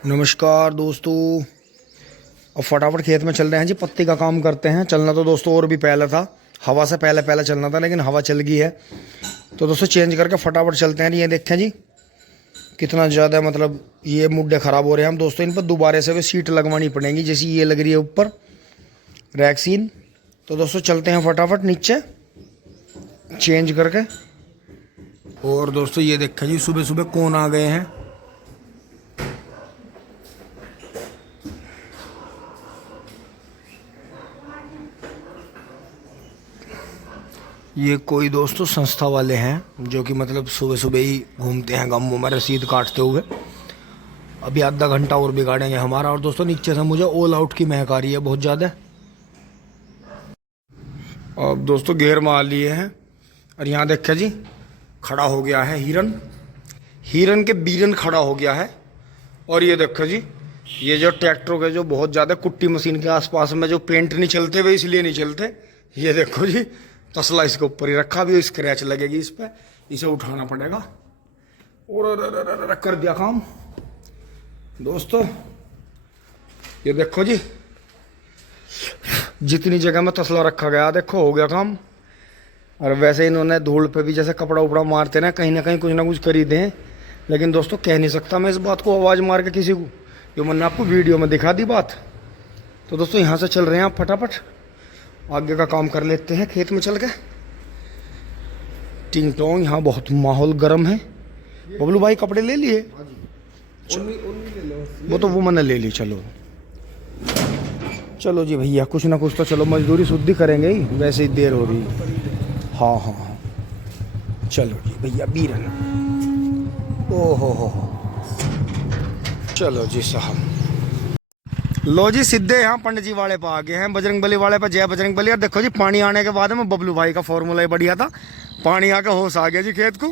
नमस्कार दोस्तों। अब फटाफट खेत में चल रहे हैं जी, पत्ती का काम करते हैं। चलना तो दोस्तों और भी पहले था, हवा से पहले पहले चलना था, लेकिन हवा चल गई है तो दोस्तों चेंज करके फटाफट चलते हैं। ये देखें जी कितना ज़्यादा मतलब ये मुड्डे ख़राब हो रहे हैं हम दोस्तों। इन पर दोबारा से भी सीट लगवानी पड़ेगी, जैसी ये लग रही है ऊपर रैक्सीन। तो दोस्तों चलते हैं फटाफट नीचे चेंज करके। और दोस्तों ये देखें जी सुबह सुबह कौन आ गए हैं। ये कोई दोस्तों संस्था वाले हैं जो कि मतलब सुबह सुबह ही घूमते हैं गाँवों में रसीद काटते हुए। अभी आधा घंटा और बिगाड़ेंगे हमारा। और दोस्तों नीचे से मुझे ऑल आउट की महक आ रही है बहुत ज़्यादा। अब दोस्तों घेर मार लिए हैं और यहाँ देखिए जी खड़ा हो गया है हिरन। हिरन के बीरन खड़ा हो गया है। और ये देखो जी ये जो ट्रैक्टरों के जो बहुत ज़्यादा कुट्टी मशीन के आसपास में जो पेंट नहीं चलते वे इसलिए नहीं चलते। ये देखो जी तसला इसके ऊपर ही रखा, भी स्क्रैच लगेगी इस पर, इसे उठाना पड़ेगा। और कर दिया काम दोस्तों। ये देखो जी जितनी जगह में तसला रखा गया देखो हो गया काम। और वैसे इन्होंने धूल पे भी जैसे कपड़ा उपड़ा मारते ना कहीं कुछ ना कुछ कर ही दें। लेकिन दोस्तों कह नहीं सकता मैं इस बात को आवाज़ मार के किसी को, जो मैंने आपको वीडियो में दिखा दी बात। तो दोस्तों यहाँ से चल रहे हैं आप फटाफट आगे का काम कर लेते हैं खेत में चल के। टिंग टोंग यहाँ बहुत माहौल गर्म है। बबलू भाई कपड़े ले लिए? वो तो वो मैंने ले ली। चलो चलो जी भैया कुछ ना कुछ तो चलो मजदूरी शुद्धि करेंगे ही, वैसे ही देर हो रही है। हाँ चलो जी भैया बीरन। ओ हो चलो जी साहब। लो जी सीधे यहाँ पंडित जी वाले पे आ गए हैं, बजरंग बली वाले पे। जय बजरंग बली। और देखो जी पानी आने के बाद में बबलू भाई का फॉर्मूला ही बढ़िया था, पानी आके होश आ गया जी खेत को।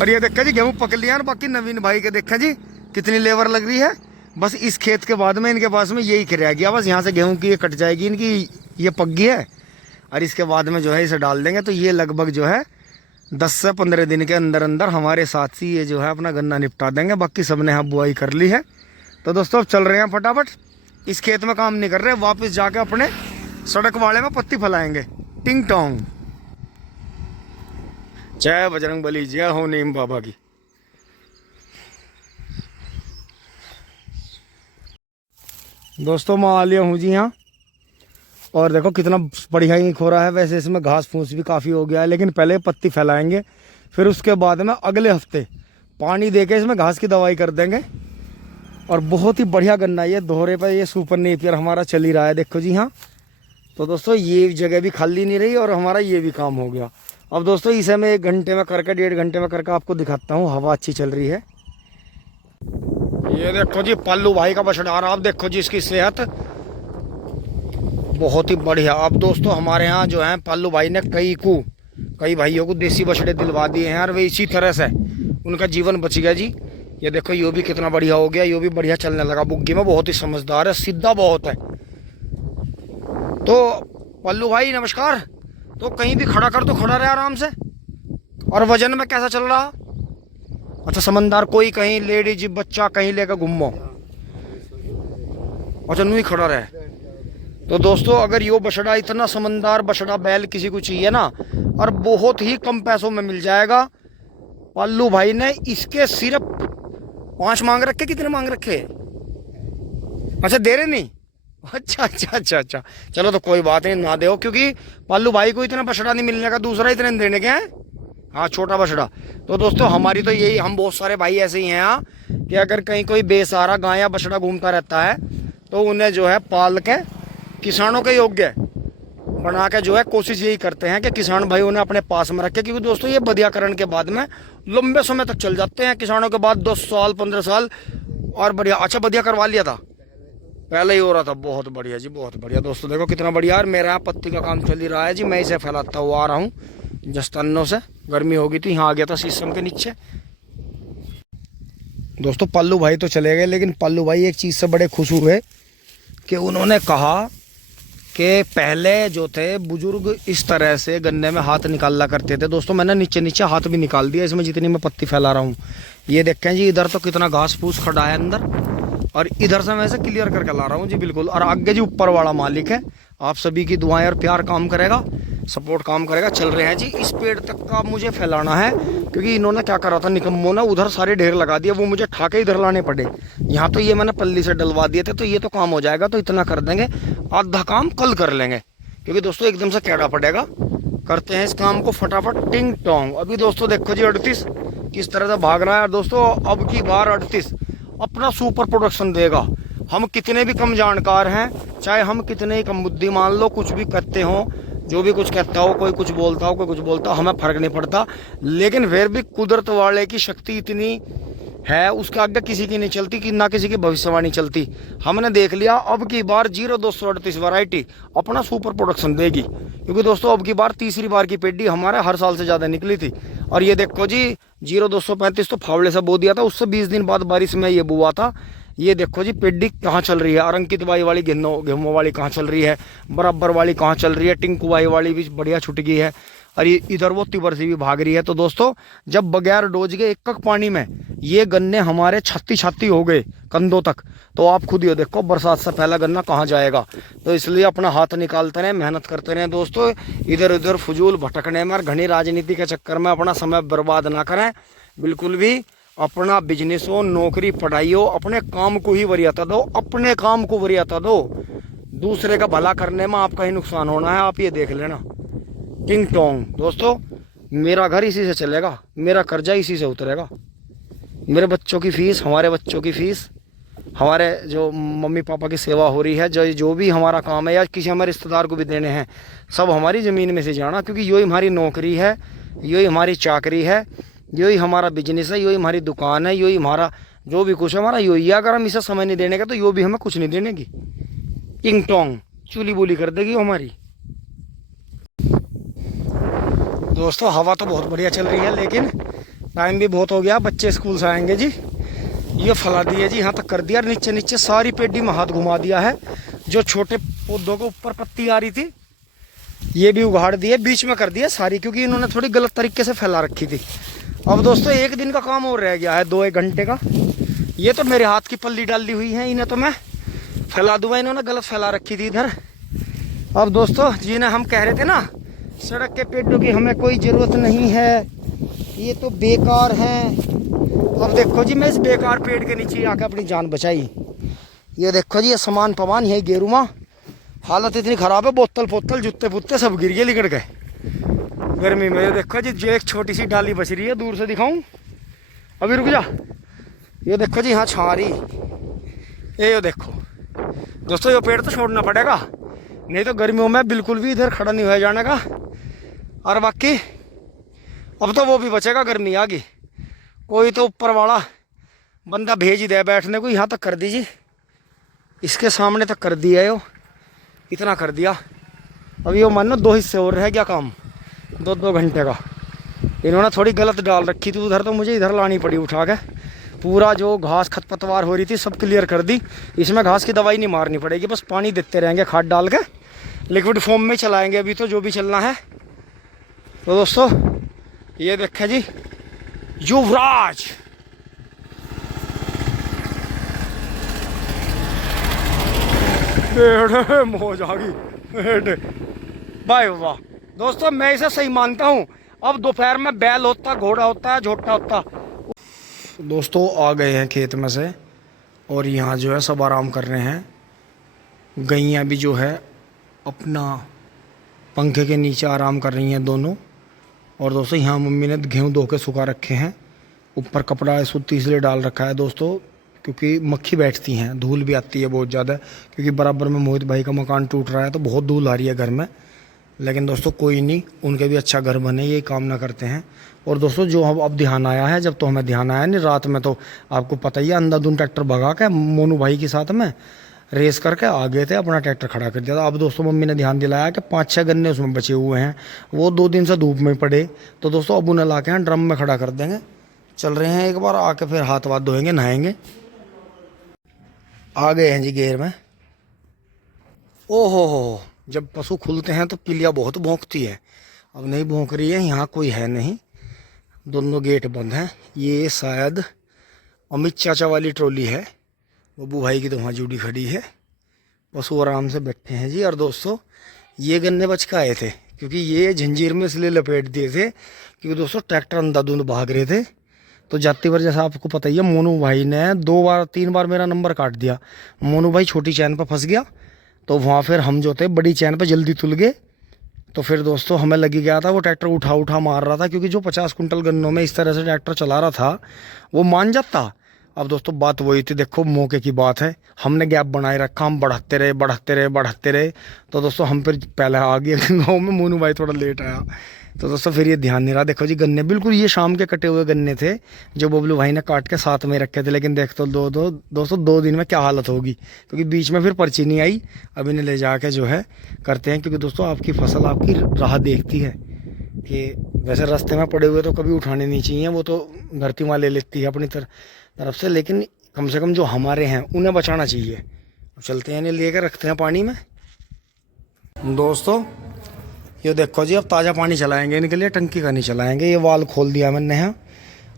और ये देखे जी गेहूँ पक लिया। और बाकी नवीन भाई के देखें जी कितनी लेबर लग रही है। बस इस खेत के बाद में इनके पास में यही रह गया, बस यहाँ से गेहूँ की ये कट जाएगी इनकी, ये पक गई है। और इसके बाद में जो है इसे डाल देंगे तो ये लगभग जो है 10 से 15 दिन के अंदर अंदर हमारे साथ ही ये जो है अपना गन्ना निपटा देंगे। बाकी सब ने यहाँ बुआई कर ली है। तो दोस्तों अब चल रहे हैं फटाफट, इस खेत में काम नहीं कर रहे, वापस जाके अपने सड़क वाले में पत्ती फैलाएंगे। टिंग टोंग। जय बजरंग बली, जय हो नीम बाबा की। दोस्तों मैं आ लिया हूँ जी यहाँ। और देखो कितना बढ़िया ही खो रहा है। वैसे इसमें घास फूस भी काफ़ी हो गया है, लेकिन पहले पत्ती फैलाएंगे, फिर उसके बाद में अगले हफ्ते पानी देके इसमें घास की दवाई कर देंगे। और बहुत ही बढ़िया गन्ना ये दोहरे पर ये सुपर नेपियर हमारा चल ही रहा है। देखो जी हाँ। तो दोस्तों ये जगह भी खाली नहीं रही और हमारा ये भी काम हो गया। अब दोस्तों इसे मैं 1 घंटे में करके 1.5 घंटे में करके आपको दिखाता हूँ। हवा अच्छी चल रही है। ये देखो जी पल्लू भाई का बछड़ा। आप देखो जी इसकी सेहत बहुत ही बढ़िया। अब दोस्तों हमारे यहाँ जो है पल्लू भाई ने कई भाइयों को देसी बछड़े दिलवा दिए हैं और वे इसी तरह से उनका जीवन बच गया जी। ये देखो यो भी कितना बढ़िया हो गया, यो भी बढ़िया चलने लगा बुग्गी में। बहुत ही समझदार है, सीधा बहुत है। तो पल्लू भाई नमस्कार। तो कहीं भी खड़ा कर तो खड़ा रहे आराम से। और वजन में कैसा चल रहा? अच्छा समझदार, कोई कहीं लेडीज बच्चा कहीं लेकर घूमो। अच्छा नू ही खड़ा रहे। तो दोस्तों अगर यो बछड़ा इतना समझदार बछड़ा बैल किसी को चाहिए ना, और बहुत ही कम पैसों में मिल जाएगा। पल्लू भाई ने इसके सिर्फ 5 मांग रखे। कितने मांग रखे? अच्छा दे रहे नहीं? अच्छा चलो तो कोई बात नहीं, ना दो, क्योंकि पल्लू भाई को इतना बछड़ा नहीं मिलने का, दूसरा इतने देने के हैं। हाँ छोटा बछड़ा। तो दोस्तों हमारी तो यही, हम बहुत सारे भाई ऐसे ही हैं यहाँ कि अगर कहीं कोई बेसहारा गाय या बछड़ा घूमता रहता है तो उन्हें जो है पाल के किसानों के योग्य बना के जो है कोशिश यही करते हैं कि किसान भाई उन्हें अपने पास में रखे। क्योंकि दोस्तों ये बधियाकरण के बाद में लंबे समय तक चल जाते हैं किसानों के बाद 10 साल 15 साल और बढ़िया। अच्छा बधिया करवा लिया था, पहले ही हो रहा था। बहुत बढ़िया जी, बहुत बढ़िया। दोस्तों देखो कितना बढ़िया। और मेरा पत्ती का काम चल ही रहा है जी। मैं इसे फैलाता हुआ आ रहा हूँ जस्तनों से। गर्मी हो गई थी, यहाँ आ गया था शीशम के नीचे। दोस्तों पल्लू भाई तो चले गए, लेकिन पल्लू भाई एक चीज़ से बड़े खुश हुए कि उन्होंने कहा कि पहले जो थे बुजुर्ग इस तरह से गन्ने में हाथ निकाला करते थे। दोस्तों मैंने नीचे नीचे हाथ भी निकाल दिया इसमें जितनी मैं पत्ती फैला रहा हूँ। ये देखें जी, इधर तो कितना घास फूस खड़ा है अंदर, और इधर से मैं इसे क्लियर करके ला रहा हूँ जी बिल्कुल। और आगे जी ऊपर वाला मालिक है, आप सभी की दुआएं और प्यार काम करेगा, सपोर्ट काम करेगा। चल रहे हैं जी, इस पेड़ तक का मुझे फैलाना है, क्योंकि इन्होंने क्या करा था निकम्मों ने, उधर सारे ढेर लगा दिए, वो मुझे ठा के इधर लाने पड़े। यहाँ तो ये मैंने पल्ली से डलवा दिए थे, तो ये तो काम हो जाएगा, तो इतना कर देंगे, आधा काम कल कर लेंगे, क्योंकि दोस्तों एकदम से कैड़ा पड़ेगा। करते हैं इस काम को फटाफट, टिंग टोंग। अभी दोस्तों देखो जी 38 किस तरह से भाग रहा है। दोस्तों अब की बार 38 अपना सुपर प्रोडक्शन देगा। हम कितने भी कम जानकार हैं, चाहे हम कितने ही कम बुद्धि मान लो, कुछ भी करते हो, जो भी कुछ कहता हो, कोई कुछ बोलता हो, कोई कुछ बोलता हो, हमें फर्क नहीं पड़ता। लेकिन फिर भी कुदरत वाले की शक्ति इतनी है, उसके आगे किसी की नहीं चलती, कि ना किसी की भविष्यवाणी चलती। हमने देख लिया अब की बार 0238 वैरायटी अपना सुपर प्रोडक्शन देगी, क्योंकि दोस्तों अब की बार तीसरी बार की पेडी हमारे हर साल से ज़्यादा निकली थी। और ये देखो जी 0235 तो फावड़े से बो दिया था, उससे 20 दिन बाद बारिश में ये बुआ था। ये देखो जी पेडी कहाँ चल रही है, और अंकित बाई वाली गेहूं वाली कहाँ चल रही है, बराबर वाली कहाँ चल रही है, टिंकू बाई वाली भी बढ़िया छुट गई है, और ये इधर वो तिबर से भी भाग रही है। तो दोस्तों जब बगैर डोज के एक पानी में ये गन्ने हमारे छत्ती छत्ती हो गए कंधों तक, तो आप खुद ये देखो बरसात से पहला गन्ना कहाँ जाएगा। तो इसलिए अपना हाथ निकालते रहें, मेहनत करते रहें दोस्तों, इधर उधर फजूल भटकने में और घनी राजनीति के चक्कर में अपना समय बर्बाद ना करें बिल्कुल भी। अपना बिजनेस हो, नौकरी, पढ़ाई हो, अपने काम को ही वरीयता दो, अपने काम को वरीयता दो। दूसरे का भला करने में आपका ही नुकसान होना है, आप ये देख लेना। टिंग टोंग। दोस्तों मेरा घर इसी से चलेगा, मेरा कर्जा इसी से उतरेगा, मेरे बच्चों की फीस, हमारे बच्चों की फीस, हमारे जो मम्मी पापा की सेवा हो रही है, जो भी हमारा काम है, या किसी हमारे रिश्तेदार को भी देने हैं, सब हमारी ज़मीन में से जाना, क्योंकि यही हमारी नौकरी है, यही हमारी चाकरी है, यही हमारा बिजनेस है, यही हमारी दुकान है, यही हमारा जो भी कुछ है हमारा यही है। अगर हम इसे समय नहीं देने का तो यो भी हमें कुछ नहीं देने की। टिंग टोंग चूली बोली कर देगी हमारी। दोस्तों हवा तो बहुत बढ़िया चल रही है, लेकिन टाइम भी बहुत हो गया, बच्चे स्कूल से आएंगे जी। ये फैला दिए जी, यहाँ तक कर दिया, नीचे नीचे सारी पेडी में हाथ घुमा दिया है। जो छोटे पौधों को ऊपर पत्ती आ रही थी ये भी उगाड़ दिए, बीच में कर दिया सारी, क्योंकि इन्होंने थोड़ी गलत तरीके से फैला रखी थी। अब दोस्तों एक दिन का काम और रह गया है, 2-1 घंटे का। ये तो मेरे हाथ की पल्ली डाली हुई है, इन्हें तो मैं फैला दूंगा, इन्होंने गलत फैला रखी थी इधर। अब दोस्तों जिन्हें हम कह रहे थे ना सड़क के पेड़ों की हमें कोई ज़रूरत नहीं है, ये तो बेकार हैं, अब देखो जी मैं इस बेकार पेड़ के नीचे आकर अपनी जान बचाई। ये देखो जी ये सामान पमान यही गेरुमा, हालत इतनी ख़राब है, बोतल पोतल जूते पुत्ते सब गिर गए, लिकड़ गए गर्मी में। ये देखो जी जो एक छोटी सी डाली बच रही है, दूर से दिखाऊं, अभी रुक जा। ये देखो जी यहाँ छा रही, ये देखो दोस्तों, ये पेड़ तो छोड़ना पड़ेगा, नहीं तो गर्मियों में बिल्कुल भी इधर खड़ा नहीं हो जाने का। और बाकी अब तो वो भी बचेगा, गर्मी आ गई, कोई तो ऊपर वाला बंदा भेज ही दे बैठने को। यहाँ तक कर दीजिए, इसके सामने तक कर दिया यो, इतना कर दिया। अब ये मानो 2 हिस्से और रह गया काम, 2-2 घंटे का। इन्होंने थोड़ी गलत डाल रखी थी उधर, तो मुझे इधर लानी पड़ी उठा के। पूरा जो घास खरपतवार हो रही थी सब क्लियर कर दी। इसमें घास की दवाई नहीं मारनी पड़ेगी, बस पानी देते रहेंगे खाद डाल के, लिक्विड फॉर्म में चलाएंगे अभी तो जो भी चलना है। तो दोस्तों ये देखें जी युवराज, मौज आ गई भाई वाह। दोस्तों मैं इसे सही मानता हूँ, अब दोपहर में बैल होता, घोड़ा होता है, झोटा होता। दोस्तों आ गए हैं खेत में से, और यहाँ जो है सब आराम कर रहे हैं। गैयाँ भी जो है अपना पंखे के नीचे आराम कर रही हैं दोनों। और दोस्तों यहाँ मम्मी ने गेहूँ धो के सुखा रखे हैं, ऊपर कपड़ा सूती इसलिए डाल रखा है दोस्तों, क्योंकि मक्खी बैठती हैं, धूल भी आती है बहुत ज़्यादा, क्योंकि बराबर में मोहित भाई का मकान टूट रहा है तो बहुत धूल आ रही है घर में। लेकिन दोस्तों कोई नहीं, उनके भी अच्छा घर बने यही कामना करते हैं। और दोस्तों जो अब ध्यान आया है, जब तो हमें ध्यान आया नहीं, रात में तो आपको पता ही है, अंधाधुंध ट्रैक्टर भगा के मोनू भाई के साथ में रेस करके आ गए थे, अपना ट्रैक्टर खड़ा कर दिया था। अब दोस्तों मम्मी ने ध्यान दिलाया कि 5-6 गन्ने उसमें बचे हुए हैं, वो 2 दिन से धूप में पड़े, तो दोस्तों अब उन्हें ला के ड्रम में खड़ा कर देंगे। चल रहे हैं एक बार आके, फिर हाथ वाथ धोएंगे, नहाएंगे। आ गए हैं जी घेर में। ओहो हो, जब पशु खुलते हैं तो पिलिया बहुत भौंकती है। अब नहीं भौंक रही है, यहाँ कोई है नहीं, दोनों गेट बंद हैं। ये शायद अमित चाचा वाली ट्रॉली है, बब्बू भाई की तो वहाँ जुड़ी खड़ी है। पशु आराम से बैठे हैं जी। और दोस्तों ये गन्ने बच के आए थे, क्योंकि ये जंजीर में इसलिए लपेट दिए थे क्योंकि दोस्तों ट्रैक्टर अंधाधुंध भाग रहे थे। तो जाती बार जैसा आपको पता ही है, मोनू भाई ने 2 बार मेरा नंबर काट दिया। मोनू भाई छोटी चैन पर फंस गया, तो वहाँ फिर हम जो थे बड़ी चैन पर जल्दी तुल गए। तो फिर दोस्तों हमें लगी गया था, वो ट्रैक्टर उठा उठा मार रहा था, क्योंकि जो 50 कुंटल गन्नों में इस तरह से ट्रैक्टर चला रहा था वो मान जाता। अब दोस्तों बात वही थी, देखो मौके की बात है, हमने गैप बनाए रखा, हम बढ़ाते रहे बढ़ाते रहे बढ़ाते रहे। तो दोस्तों हम फिर पहले आ गए गाँव में, मोनू भाई थोड़ा लेट आया। तो दोस्तों फिर ये ध्यान नहीं रहा। देखो जी गन्ने बिल्कुल ये शाम के कटे हुए गन्ने थे, जो बबलू भाई ने काट के साथ में रखे थे। लेकिन देख तो दोस्तों 2 दिन में क्या हालत होगी, क्योंकि बीच में फिर पर्ची नहीं आई। अब इन्हें ले जाके जो है करते हैं, क्योंकि दोस्तों आपकी फसल आपकी राह देखती है। कि वैसे रास्ते में पड़े हुए तो कभी उठाने नहीं चाहिए, वो तो धरती माँ ले लेती है अपनी तरफ से, लेकिन कम से कम जो हमारे हैं उन्हें बचाना चाहिए। अब चलते हैं, इन्हें लेकर रखते हैं पानी में। दोस्तों ये देखो जी, अब ताज़ा पानी चलाएंगे इनके लिए, टंकी का नहीं चलाएंगे। ये वाल खोल दिया मैंने यहाँ,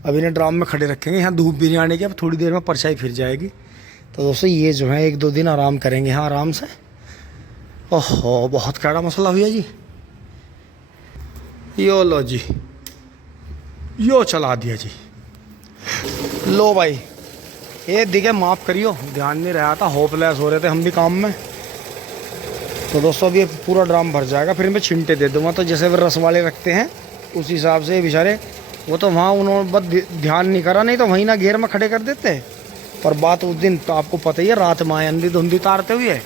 अब इन्हें ड्राम में खड़े रखेंगे। यहाँ धूप भी नहीं आने की, अब थोड़ी देर में परछाई फिर जाएगी। तो दोस्तों ये जो है 1-2 दिन आराम करेंगे यहाँ आराम से। ओहो बहुत कड़ा मसला हुआ जी। यो लो जी, यो चला दिया जी। लो भाई ये दिखे, माफ़ करियो, ध्यान नहीं रहा था, होपलेस हो रहे थे हम भी काम में। तो दोस्तों अभी पूरा ड्राम भर जाएगा, फिर मैं छिंटे दे दूंगा। तो जैसे वे रस वाले रखते हैं उस हिसाब से बेचारे, वो तो वहाँ उन्होंने बस ध्यान नहीं करा, नहीं तो वहीं ना घेर में खड़े कर देते। पर बात उस दिन तो आपको पता ही है, रात में आए अंधी धुंधी तारते हुए,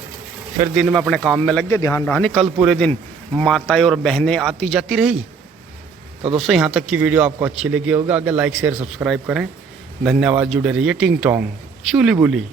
फिर दिन में अपने काम में लग गए, ध्यान रहा नहीं। कल पूरे दिन माताएं और बहनें आती जाती रही। तो दोस्तों यहाँ तक की वीडियो आपको अच्छी लगी होगी, आगे लाइक शेयर सब्सक्राइब करें। धन्यवाद, जुड़े रहिए। टिंग टोंग चूली बुली।